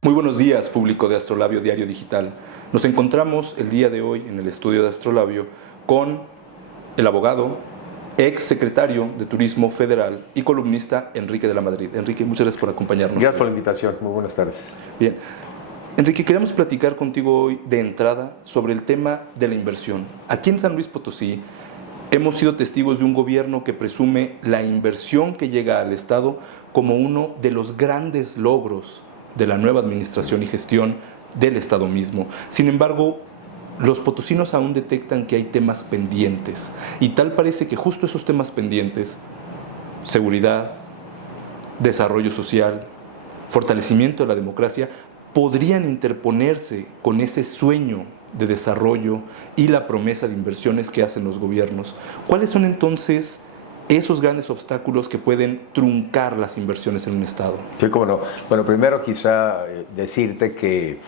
Muy buenos días, público de Astrolabio Diario Digital. Nos encontramos el día de hoy en el estudio de Astrolabio con el abogado, ex secretario de Turismo Federal y columnista Enrique de la Madrid. Enrique, muchas gracias por acompañarnos. Gracias por la invitación. Muy buenas tardes. Bien. Enrique, queremos platicar contigo hoy de entrada sobre el tema de la inversión. Aquí en San Luis Potosí hemos sido testigos de un gobierno que presume la inversión que llega al Estado como uno de los grandes logros de la nueva administración y gestión del Estado mismo. Sin embargo, los potosinos aún detectan que hay temas pendientes y tal parece que justo esos temas pendientes, seguridad, desarrollo social, fortalecimiento de la democracia, podrían interponerse con ese sueño de desarrollo y la promesa de inversiones que hacen los gobiernos. ¿Cuáles son entonces esos grandes obstáculos que pueden truncar las inversiones en un Estado? Sí, cómo no. Bueno, primero quizá decirte que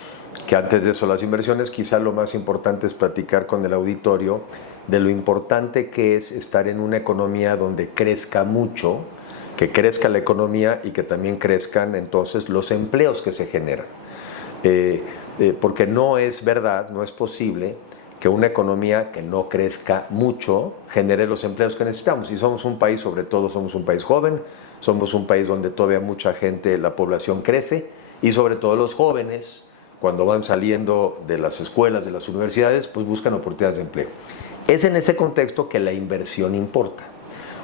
antes de eso, las inversiones, quizá lo más importante es platicar con el auditorio de lo importante que es estar en una economía donde crezca mucho, que crezca la economía y que también crezcan entonces los empleos que se generan. Porque no es verdad, no es posible que una economía que no crezca mucho genere los empleos que necesitamos. Y somos un país, sobre todo somos un país joven, somos un país donde todavía mucha gente, la población crece, y sobre todo los jóvenes, cuando van saliendo de las escuelas, de las universidades, pues buscan oportunidades de empleo. Es en ese contexto que la inversión importa.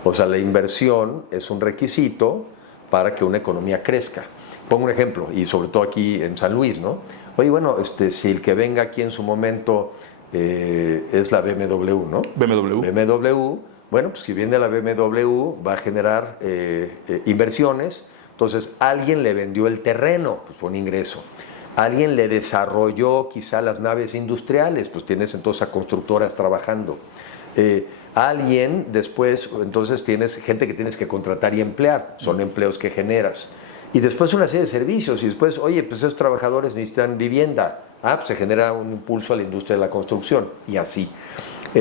O sea, la inversión es un requisito para que una economía crezca. Pongo un ejemplo, y sobre todo aquí en San Luis, ¿no? Oye, bueno, si el que venga aquí en su momento es la BMW, ¿no? BMW, bueno, pues si viene la BMW va a generar inversiones, entonces alguien le vendió el terreno, pues fue un ingreso. Alguien le desarrolló quizá las naves industriales, pues tienes entonces a constructoras trabajando. Alguien después, entonces tienes gente que tienes que contratar y emplear, son empleos que generas. Y después una serie de servicios, y después, oye, pues esos trabajadores necesitan vivienda. Pues se genera un impulso a la industria de la construcción, y así.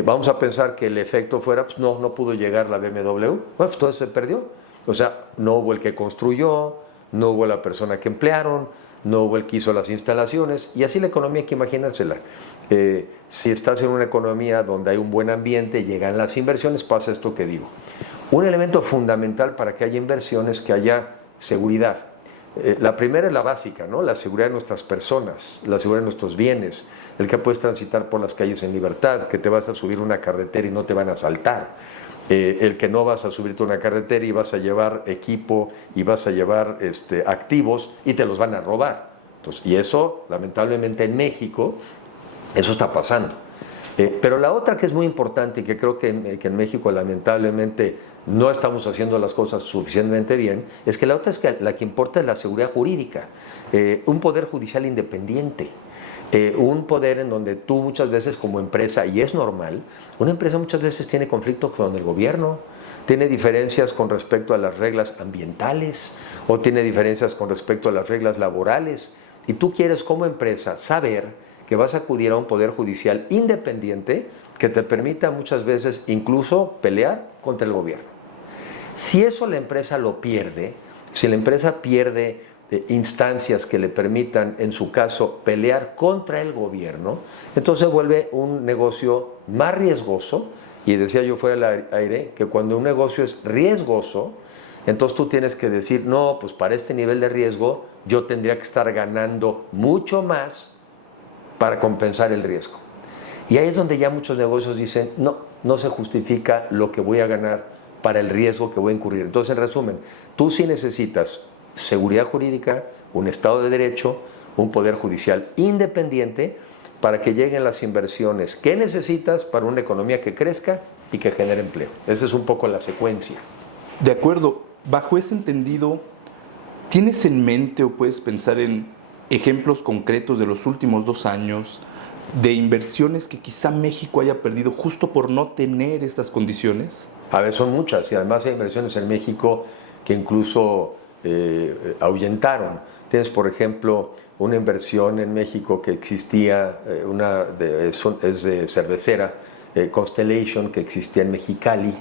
Vamos a pensar que el efecto fuera, pues no pudo llegar la BMW, bueno, pues todo eso se perdió. O sea, no hubo el que construyó, no hubo la persona que emplearon, no hubo el que hizo las instalaciones, y así la economía hay que imaginársela. Si estás en una economía donde hay un buen ambiente, llegan las inversiones, pasa esto que digo. Un elemento fundamental para que haya inversiones es que haya seguridad. La primera es la básica, ¿no? La seguridad de nuestras personas, la seguridad de nuestros bienes, el que puedes transitar por las calles en libertad, que te vas a subir una carretera y no te van a asaltar, el que no vas a subirte una carretera y vas a llevar equipo y vas a llevar activos y te los van a robar. Entonces, y eso, lamentablemente en México, eso está pasando. Pero la otra que es muy importante y que creo que en México lamentablemente no estamos haciendo las cosas suficientemente bien, es que la otra es que la que importa es la seguridad jurídica, un poder judicial independiente, un poder en donde tú muchas veces como empresa, y es normal, una empresa muchas veces tiene conflictos con el gobierno, tiene diferencias con respecto a las reglas ambientales o tiene diferencias con respecto a las reglas laborales, y tú quieres como empresa saber que vas a acudir a un poder judicial independiente que te permita muchas veces incluso pelear contra el gobierno. Si eso la empresa lo pierde, si la empresa pierde instancias que le permitan, en su caso, pelear contra el gobierno, entonces vuelve un negocio más riesgoso, y decía yo fuera del aire que cuando un negocio es riesgoso, entonces tú tienes que decir, no, pues para este nivel de riesgo yo tendría que estar ganando mucho más para compensar el riesgo. Y ahí es donde ya muchos negocios dicen, no se justifica lo que voy a ganar para el riesgo que voy a incurrir. Entonces, en resumen, tú sí necesitas seguridad jurídica, un Estado de Derecho, un poder judicial independiente para que lleguen las inversiones que necesitas para una economía que crezca y que genere empleo. Esa es un poco la secuencia. De acuerdo, bajo ese entendido, ¿tienes en mente o puedes pensar en ejemplos concretos de los últimos 2 años de inversiones que quizá México haya perdido justo por no tener estas condiciones? A ver, son muchas, y además hay inversiones en México que incluso ahuyentaron. Tienes, por ejemplo, una inversión en México que existía, es de cervecera, Constellation, que existía en Mexicali,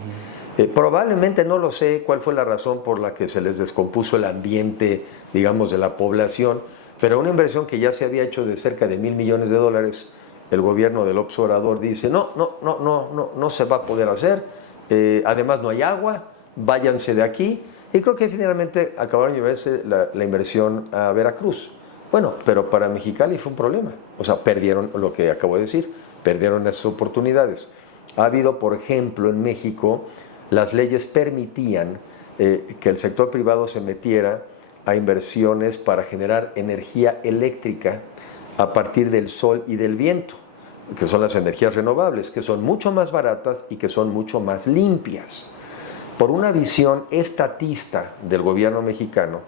Probablemente no lo sé cuál fue la razón por la que se les descompuso el ambiente, digamos, de la población, pero una inversión que ya se había hecho de cerca de $1,000 millones, el gobierno del López Obrador dice, no se va a poder hacer, además no hay agua, váyanse de aquí, y creo que finalmente acabaron llevarse la inversión a Veracruz. Bueno, pero para Mexicali fue un problema, o sea, perdieron lo que acabo de decir, perdieron esas oportunidades. Ha habido, por ejemplo, en México, las leyes permitían que el sector privado se metiera a inversiones para generar energía eléctrica a partir del sol y del viento, que son las energías renovables, que son mucho más baratas y que son mucho más limpias. Por una visión estatista del gobierno mexicano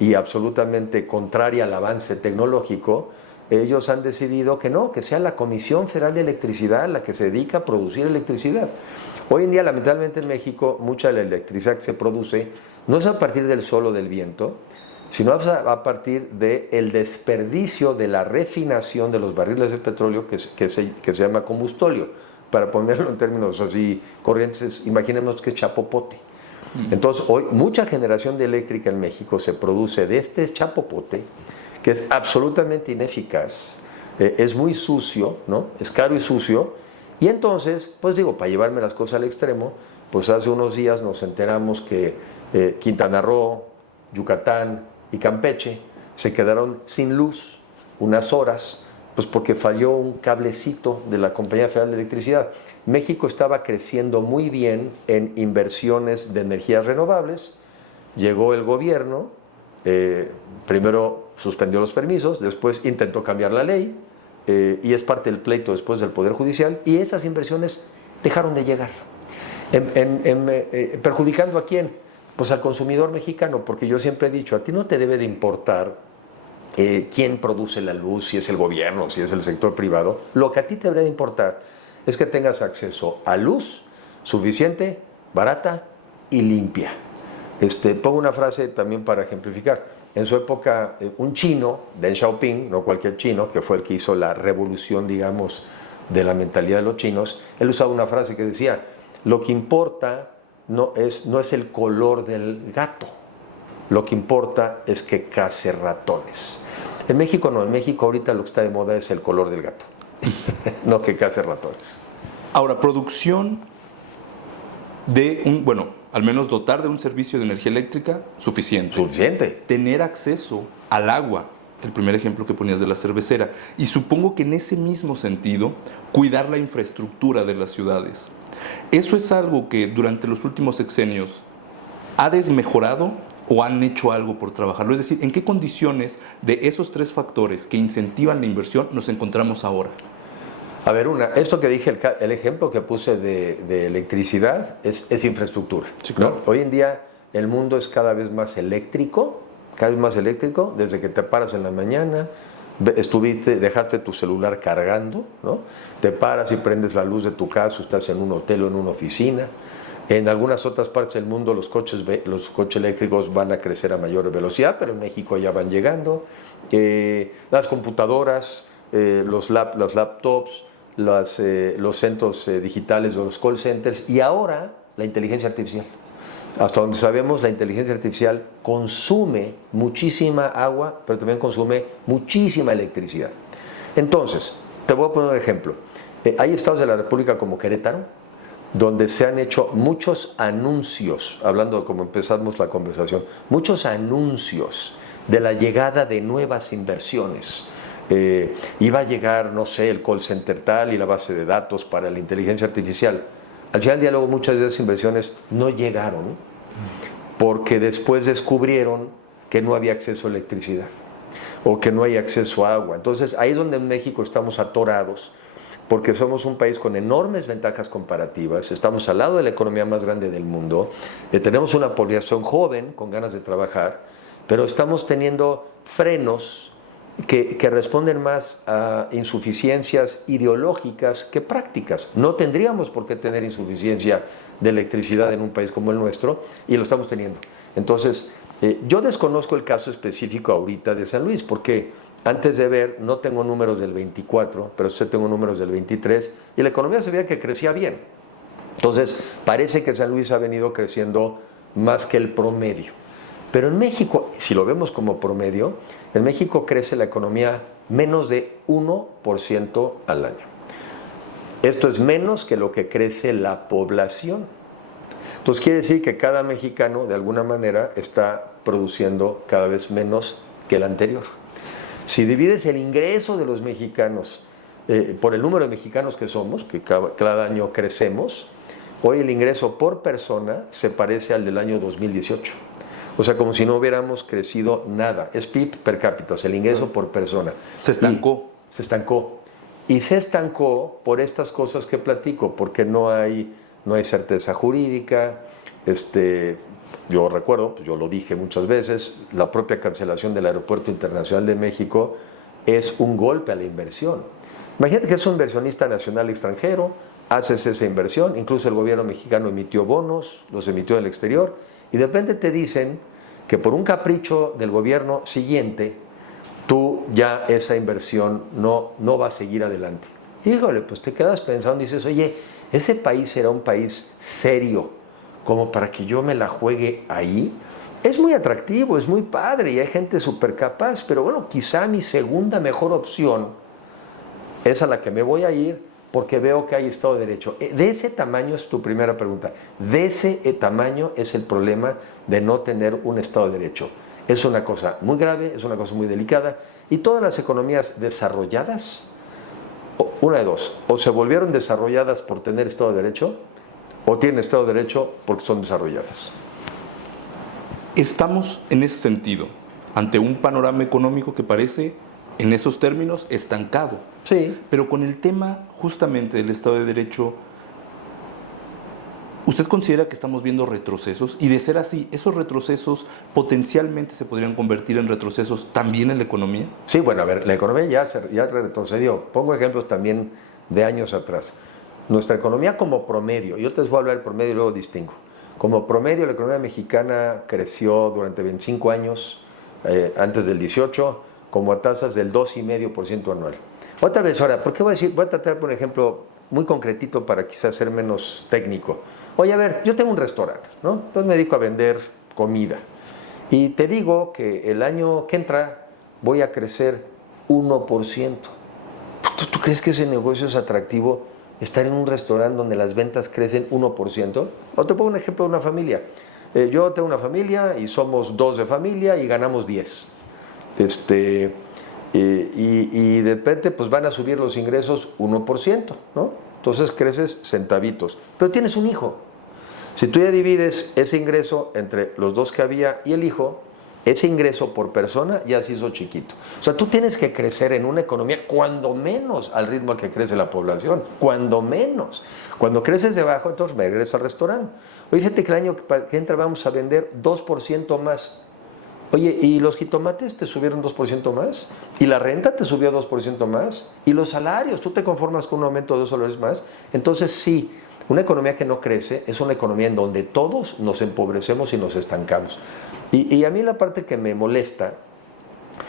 y absolutamente contraria al avance tecnológico, ellos han decidido que no, que sea la Comisión Federal de Electricidad la que se dedica a producir electricidad. Hoy en día, lamentablemente en México, mucha de la electricidad que se produce no es a partir del sol o del viento, sino a partir del desperdicio de la refinación de los barriles de petróleo que se llama combustóleo. Para ponerlo en términos así corrientes, imaginemos que es chapopote. Entonces, hoy mucha generación de eléctrica en México se produce de este chapopote, que es absolutamente ineficaz, es muy sucio, ¿no? Es caro y sucio, y entonces, pues digo, para llevarme las cosas al extremo, pues hace unos días nos enteramos que Quintana Roo, Yucatán y Campeche se quedaron sin luz unas horas, pues porque falló un cablecito de la Compañía Federal de Electricidad. México estaba creciendo muy bien en inversiones de energías renovables, llegó el gobierno, primero suspendió los permisos, después intentó cambiar la ley, y es parte del pleito después del Poder Judicial, y esas inversiones dejaron de llegar. ¿Perjudicando a quién? Pues al consumidor mexicano, porque yo siempre he dicho, a ti no te debe de importar quién produce la luz, si es el gobierno, si es el sector privado. Lo que a ti te debería de importar es que tengas acceso a luz suficiente, barata y limpia. Pongo una frase también para ejemplificar. En su época, un chino, Deng Xiaoping, no cualquier chino, que fue el que hizo la revolución, digamos, de la mentalidad de los chinos, él usaba una frase que decía, lo que importa no es el color del gato, lo que importa es que case ratones. En México no, en México ahorita lo que está de moda es el color del gato, no que case ratones. Ahora, producción de al menos dotar de un servicio de energía eléctrica suficiente. Suficiente. Tener acceso al agua, el primer ejemplo que ponías de la cervecera. Y supongo que en ese mismo sentido, cuidar la infraestructura de las ciudades. ¿Eso es algo que durante los últimos sexenios ha desmejorado o han hecho algo por trabajarlo? Es decir, ¿en qué condiciones de esos tres factores que incentivan la inversión nos encontramos ahora? A ver, esto que dije, el ejemplo que puse de electricidad es infraestructura. Sí, claro. ¿No? Hoy en día el mundo es cada vez más eléctrico, desde que te paras en la mañana, dejaste tu celular cargando, ¿no? Te paras y prendes la luz de tu casa, estás en un hotel o en una oficina. En algunas otras partes del mundo los coches eléctricos van a crecer a mayor velocidad, pero en México ya van llegando. Las computadoras, los laptops, los centros digitales o los call centers, y ahora la inteligencia artificial. Hasta donde sabemos, la inteligencia artificial consume muchísima agua, pero también consume muchísima electricidad. Entonces, te voy a poner un ejemplo. Hay estados de la República como Querétaro, donde se han hecho muchos anuncios, hablando de cómo empezamos la conversación, muchos anuncios de la llegada de nuevas inversiones. Iba a llegar, no sé, el call center tal y la base de datos para la inteligencia artificial. Al final del día, luego, muchas de esas inversiones no llegaron porque después descubrieron que no había acceso a electricidad o que no hay acceso a agua. Entonces, ahí es donde en México estamos atorados, porque somos un país con enormes ventajas comparativas, estamos al lado de la economía más grande del mundo, tenemos una población joven con ganas de trabajar, pero estamos teniendo frenos que responden más a insuficiencias ideológicas que prácticas. No tendríamos por qué tener insuficiencia de electricidad en un país como el nuestro, y lo estamos teniendo. Entonces, yo desconozco el caso específico ahorita de San Luis, porque antes de ver, no tengo números del 24, pero sí tengo números del 23, y la economía se veía que crecía bien. Entonces, parece que San Luis ha venido creciendo más que el promedio. Pero en México, si lo vemos como promedio, en México crece la economía menos de 1% al año. Esto es menos que lo que crece la población. Entonces quiere decir que cada mexicano, de alguna manera, está produciendo cada vez menos que el anterior. Si divides el ingreso de los mexicanos por el número de mexicanos que somos, que cada año crecemos, hoy el ingreso por persona se parece al del año 2018. O sea, como si no hubiéramos crecido nada. Es PIB per cápita, o sea, el ingreso por persona. Se estancó. Se estancó. Y se estancó por estas cosas que platico, porque no hay certeza jurídica. Yo recuerdo, pues yo lo dije muchas veces, la propia cancelación del Aeropuerto Internacional de México es un golpe a la inversión. Imagínate que es un inversionista nacional extranjero, haces esa inversión, incluso el gobierno mexicano emitió bonos, los emitió en el exterior, y de repente te dicen que por un capricho del gobierno siguiente, tú ya esa inversión no va a seguir adelante. Híjole, pues te quedas pensando y dices, oye, ese país era un país serio, como para que yo me la juegue ahí. Es muy atractivo, es muy padre y hay gente súper capaz, pero bueno, quizá mi segunda mejor opción es a la que me voy a ir porque veo que hay Estado de Derecho. De ese tamaño es tu primera pregunta. De ese tamaño es el problema de no tener un Estado de Derecho. Es una cosa muy grave, es una cosa muy delicada. Y todas las economías desarrolladas, una de dos, o se volvieron desarrolladas por tener Estado de Derecho, o tienen Estado de Derecho porque son desarrolladas. Estamos en ese sentido ante un panorama económico que parece, en esos términos, estancado. Sí. Pero con el tema justamente del Estado de Derecho, ¿usted considera que estamos viendo retrocesos? Y de ser así, ¿esos retrocesos potencialmente se podrían convertir en retrocesos también en la economía? Sí, bueno, a ver, la economía ya retrocedió. Pongo ejemplos también de años atrás. Nuestra economía como promedio, yo te voy a hablar del promedio y luego distingo. Como promedio, la economía mexicana creció durante 25 años, antes del 18, como a tasas del 2,5% anual. Otra vez, ahora, ¿por qué voy a decir? Voy a tratar por un ejemplo muy concretito para quizás ser menos técnico. Oye, a ver, yo tengo un restaurante, ¿no? Entonces me dedico a vender comida. Y te digo que el año que entra voy a crecer 1%. ¿Tú crees que ese negocio es atractivo? Estar en un restaurante donde las ventas crecen 1%. O te pongo un ejemplo de una familia. Yo tengo una familia y somos 2 de familia y ganamos 10. Y de repente pues van a subir los ingresos 1%, ¿no? Entonces creces centavitos. Pero tienes un hijo. Si tú ya divides ese ingreso entre los 2 que había y el hijo, ese ingreso por persona ya se hizo chiquito. O sea, tú tienes que crecer en una economía cuando menos al ritmo al que crece la población, cuando menos. Cuando creces debajo, entonces me regreso al restaurante. Oye, fíjate que el año que entra vamos a vender 2% más. Oye, ¿y los jitomates te subieron 2% más? ¿Y la renta te subió 2% más? ¿Y los salarios? ¿Tú te conformas con un aumento de $2 más? Entonces sí, una economía que no crece es una economía en donde todos nos empobrecemos y nos estancamos. Y a mí la parte que me molesta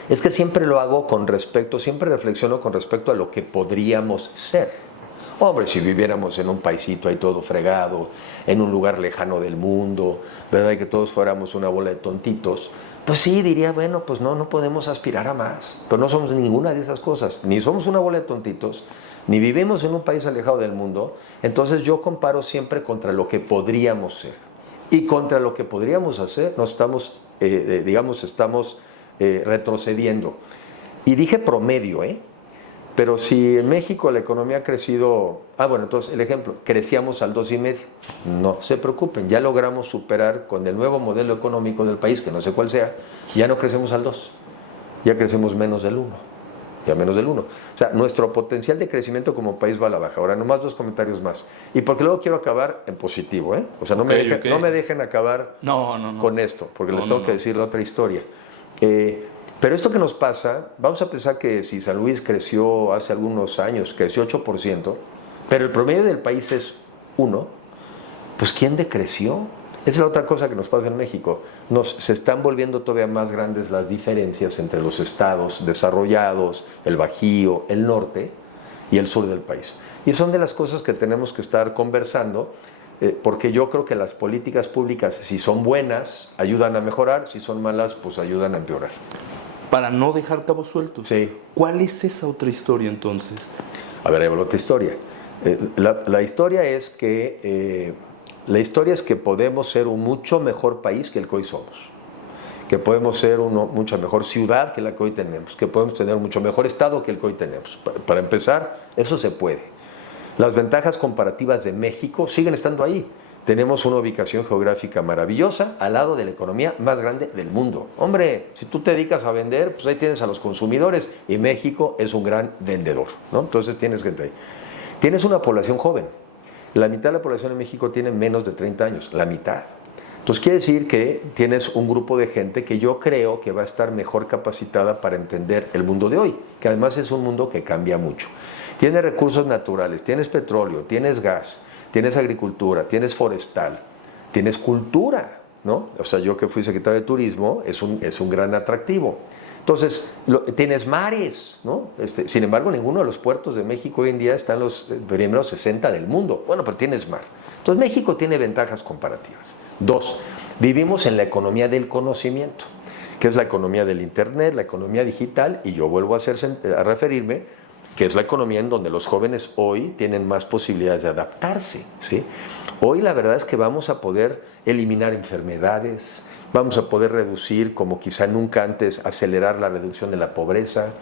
es que siempre lo hago con respecto, siempre reflexiono con respecto a lo que podríamos ser. Hombre, si viviéramos en un paisito ahí todo fregado, en un lugar lejano del mundo, ¿verdad? Y que todos fuéramos una bola de tontitos, pues sí, diría, bueno, pues no podemos aspirar a más. Pero no somos ninguna de esas cosas. Ni somos una bola de tontitos, ni vivimos en un país alejado del mundo. Entonces yo comparo siempre contra lo que podríamos ser. Y contra lo que podríamos hacer, nos estamos, estamos retrocediendo. Y dije promedio, pero si en México la economía ha crecido, bueno, entonces el ejemplo, crecíamos al 2,5%. No se preocupen, ya logramos superar con el nuevo modelo económico del país, que no sé cuál sea, ya no crecemos al 2%, ya crecemos menos del 1%. Ya menos del 1%. O sea, nuestro potencial de crecimiento como país va a la baja. Ahora, nomás 2 comentarios más. Y porque luego quiero acabar en positivo, O sea, no me dejen acabar con esto, porque les tengo que decir la otra historia. Pero esto que nos pasa, vamos a pensar que si San Luis creció hace algunos años, creció 8%, pero el promedio del país es 1%, pues ¿quién decreció? Esa es la otra cosa que nos pasa en México. Se están volviendo todavía más grandes las diferencias entre los estados desarrollados, el Bajío, el norte y el sur del país. Y son de las cosas que tenemos que estar conversando porque yo creo que las políticas públicas, si son buenas, ayudan a mejorar, si son malas, pues ayudan a empeorar. Para no dejar cabos sueltos. Sí. ¿Cuál es esa otra historia entonces? A ver, ahí va la otra historia. La historia es que podemos ser un mucho mejor país que el que hoy somos, que podemos ser una mucha mejor ciudad que la que hoy tenemos, que podemos tener un mucho mejor estado que el que hoy tenemos. Para empezar, eso se puede. Las ventajas comparativas de México siguen estando ahí. Tenemos una ubicación geográfica maravillosa al lado de la economía más grande del mundo. Hombre, si tú te dedicas a vender, pues ahí tienes a los consumidores y México es un gran vendedor, ¿no? Entonces tienes gente ahí. Tienes una población joven. La mitad de la población en México tiene menos de 30 años, la mitad. Entonces quiere decir que tienes un grupo de gente que yo creo que va a estar mejor capacitada para entender el mundo de hoy, que además es un mundo que cambia mucho. Tienes recursos naturales, tienes petróleo, tienes gas, tienes agricultura, tienes forestal, tienes cultura, ¿no? O sea, yo que fui secretario de Turismo, es un gran atractivo. Entonces, tienes mares, ¿no? Sin embargo, ninguno de los puertos de México hoy en día está en los primeros 60 del mundo. Bueno, pero tienes mar. Entonces, México tiene ventajas comparativas. 2, vivimos en la economía del conocimiento, que es la economía del Internet, la economía digital, y yo vuelvo a referirme, que es la economía en donde los jóvenes hoy tienen más posibilidades de adaptarse, ¿sí? Hoy la verdad es que vamos a poder eliminar enfermedades, vamos a poder reducir, como quizá nunca antes, acelerar la reducción de la pobreza.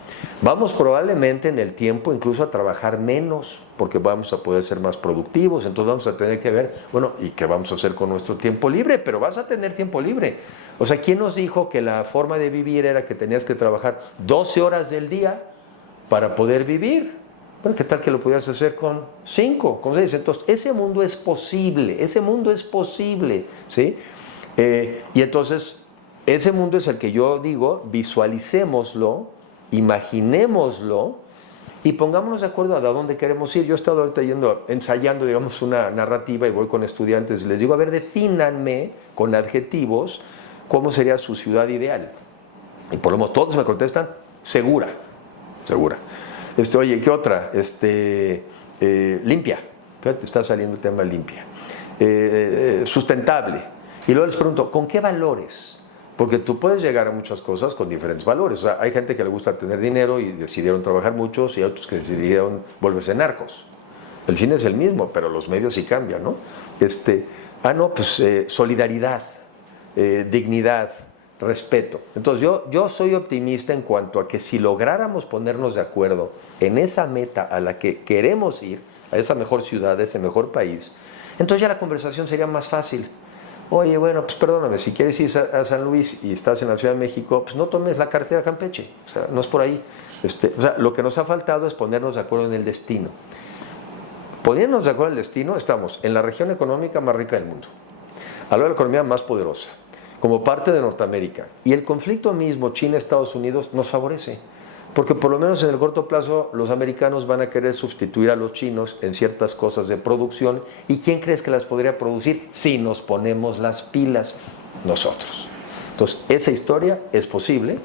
Vamos probablemente en el tiempo incluso a trabajar menos, porque vamos a poder ser más productivos. Entonces vamos a tener que ver, bueno, ¿y qué vamos a hacer con nuestro tiempo libre? Pero vas a tener tiempo libre. O sea, ¿quién nos dijo que la forma de vivir era que tenías que trabajar 12 horas del día para poder vivir? Bueno, ¿qué tal que lo pudieras hacer con 5, con 6? Entonces, ese mundo es posible, ¿sí? Y entonces, ese mundo es el que yo digo, visualicémoslo, imaginémoslo y pongámonos de acuerdo a dónde queremos ir. Yo he estado ahorita ensayando, digamos, una narrativa y voy con estudiantes y les digo, a ver, defínanme con adjetivos cómo sería su ciudad ideal. Y por lo menos todos me contestan, segura. Oye, ¿qué otra? Limpia. Fíjate, está saliendo el tema limpia. Sustentable. Y luego les pregunto, ¿con qué valores? Porque tú puedes llegar a muchas cosas con diferentes valores. O sea, hay gente que le gusta tener dinero y decidieron trabajar muchos, y otros que decidieron volverse narcos. El fin es el mismo, pero los medios sí cambian, ¿no? Solidaridad, dignidad, respeto. Entonces yo soy optimista en cuanto a que si lográramos ponernos de acuerdo en esa meta a la que queremos ir, a esa mejor ciudad, a ese mejor país, entonces ya la conversación sería más fácil. Oye, bueno, pues perdóname, si quieres ir a San Luis y estás en la Ciudad de México, pues no tomes la carretera Campeche, o sea, no es por ahí. Lo que nos ha faltado es ponernos de acuerdo en el destino. Poniéndonos de acuerdo en el destino, estamos en la región económica más rica del mundo, a la economía más poderosa, como parte de Norteamérica. Y el conflicto mismo China-Estados Unidos nos favorece, porque por lo menos en el corto plazo los americanos van a querer sustituir a los chinos en ciertas cosas de producción. ¿Y quién crees que las podría producir? Si nos ponemos las pilas nosotros. Entonces, esa historia es posible,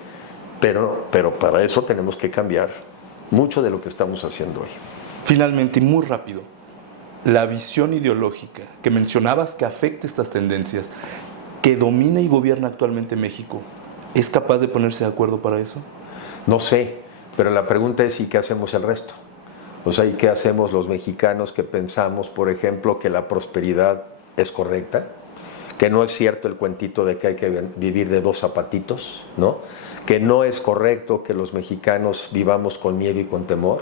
pero para eso tenemos que cambiar mucho de lo que estamos haciendo hoy. Finalmente, y muy rápido, la visión ideológica que mencionabas que afecta estas tendencias, que domina y gobierna actualmente México, ¿es capaz de ponerse de acuerdo para eso? No sé, pero la pregunta es ¿y qué hacemos el resto? O sea, ¿y qué hacemos los mexicanos que pensamos, por ejemplo, que la prosperidad es correcta? Que no es cierto el cuentito de que hay que vivir de 2 zapatitos, ¿no? Que no es correcto que los mexicanos vivamos con miedo y con temor.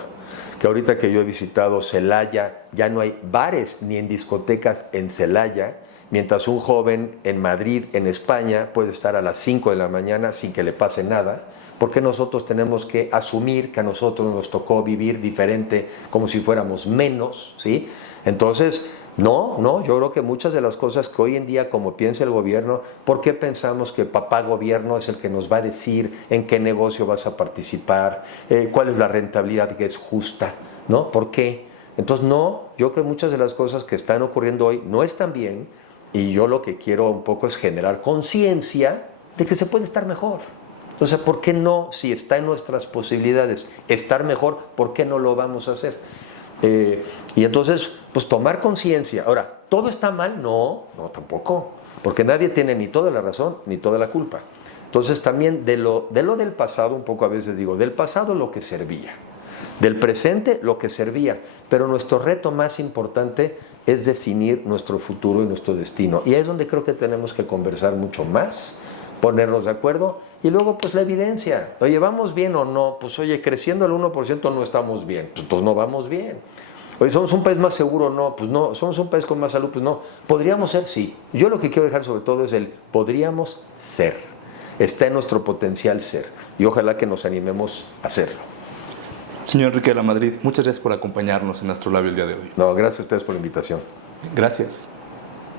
Que ahorita que yo he visitado Celaya, ya no hay bares ni en discotecas en Celaya, mientras un joven en Madrid, en España, puede estar a las 5 de la mañana sin que le pase nada. ¿Por qué nosotros tenemos que asumir que a nosotros nos tocó vivir diferente, como si fuéramos menos, ¿sí? Entonces, no, yo creo que muchas de las cosas que hoy en día, como piensa el gobierno, ¿por qué pensamos que papá gobierno es el que nos va a decir en qué negocio vas a participar, cuál es la rentabilidad que es justa, ¿no? ¿Por qué? Entonces, no, yo creo que muchas de las cosas que están ocurriendo hoy no están bien, y yo lo que quiero un poco es generar conciencia de que se puede estar mejor. O sea, ¿por qué no? Si está en nuestras posibilidades estar mejor, ¿por qué no lo vamos a hacer? Y entonces, pues tomar conciencia. Ahora, ¿todo está mal? No, tampoco. Porque nadie tiene ni toda la razón ni toda la culpa. Entonces también de lo del pasado, un poco a veces digo, del pasado lo que servía, del presente lo que servía, pero nuestro reto más importante es definir nuestro futuro y nuestro destino. Y ahí es donde creo que tenemos que conversar mucho más, ponernos de acuerdo y luego pues la evidencia. Oye, ¿vamos bien o no? Pues oye, creciendo el 1% no estamos bien, pues entonces no vamos bien. Oye, ¿somos un país más seguro? No, pues no. ¿Somos un país con más salud? Pues no. ¿Podríamos ser? Sí. Yo lo que quiero dejar sobre todo es el podríamos ser. Está en nuestro potencial ser y ojalá que nos animemos a hacerlo. Señor Enrique de la Madrid, muchas gracias por acompañarnos en Astrolabio el día de hoy. No, gracias a ustedes por la invitación. Gracias.